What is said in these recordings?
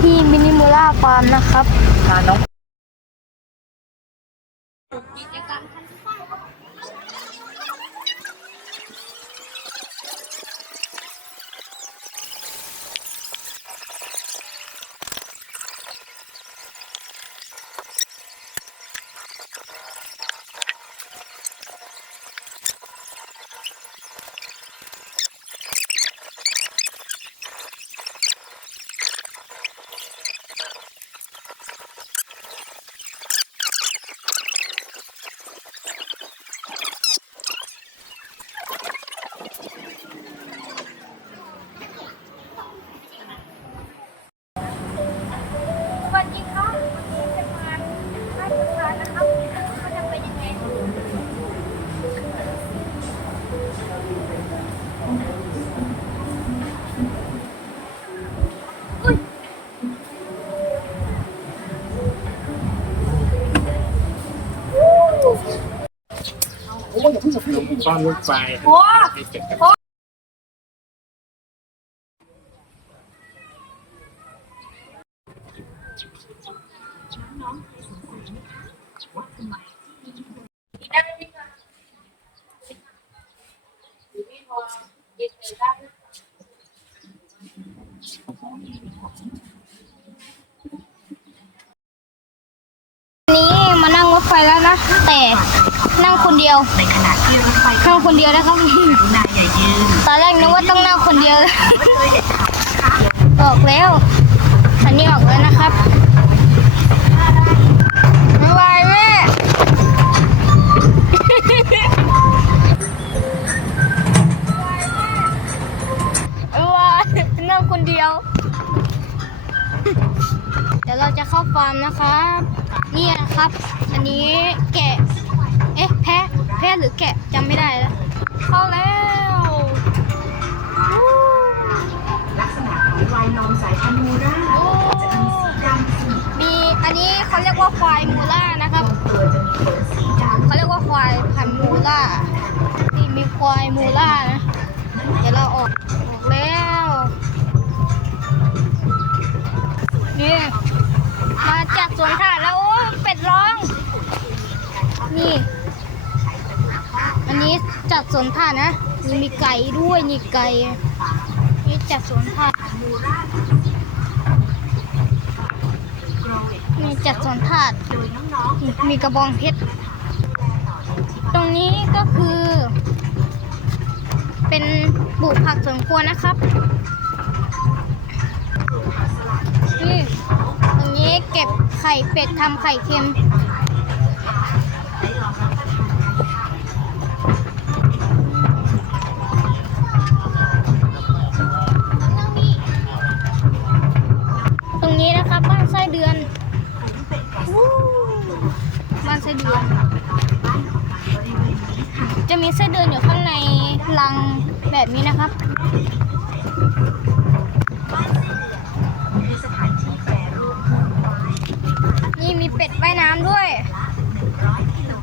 ที่มินิมูล่าฟาร์มนะครับน้อง วัสดีครับวันนี้จะมาให้ประธานนะครับว่าจะเป็นยังไงลงก้อนลูกไฟโอ้ ให้เสร็จกันวัน นี้มานั่งรถไฟแล้วนะ แต่นั่งคนเดียวในขณะที่รถไฟนั่งคนเดียวนะครับนายอย่ายืนตอนแรกนึกว่าต้องนั่งคนเดียวออกแล้วอันนี้ออกแล้วนะครับ เดียวเดี๋ยวเราจะเข้าฟาร์มนะครับ นี่นะครับ อันนี้แกะ เอ๊ะ แพะ แพะหรือแกะจำไม่ได้แล้ว เข้าแล้ววู้ลักษณะของวายนอมสายพันธุ์มูราจะมีสีดำสีมีอันนี้เขาเรียกว่าควายมูล่านะครับตัวจะมีขนสีดำเขาเรียกว่าควายพันธุ์มูล่านี่มีควายมูล่านะันนี้จากสวนถ่านนะมีมีไก่ด้วยนี่ไก่นี่จากสวนถ่านนี่จากสวนถ่านมีกระบองเพชรตรงนี้ก็คือ เป็นปลูกผักสวนครัวนะครับนี่ตรงนี้เก็บไข่เป็ดทำไข่เค็ม บ้านไส้เดือน จะมีไส้เดือนอยู่ข้างในรังแบบนี้นะครับนี่มีเป็ดว่ายน้ำด้วย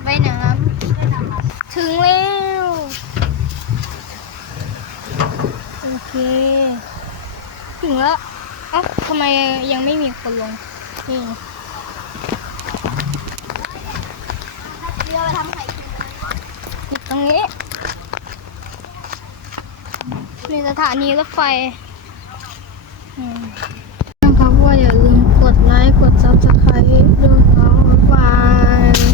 ว่ายน้ำถึงแล้วโอเคถึงแล้วเอ้าทำไมยังไม่มีคนลงนี่ เดี๋ยวไปทำไข่เค็มตรงนี้ มีสถานีรถไฟนะครับว่าอย่าลืมกดไลค์ กดซับสไครต์ด้วยนะาบาย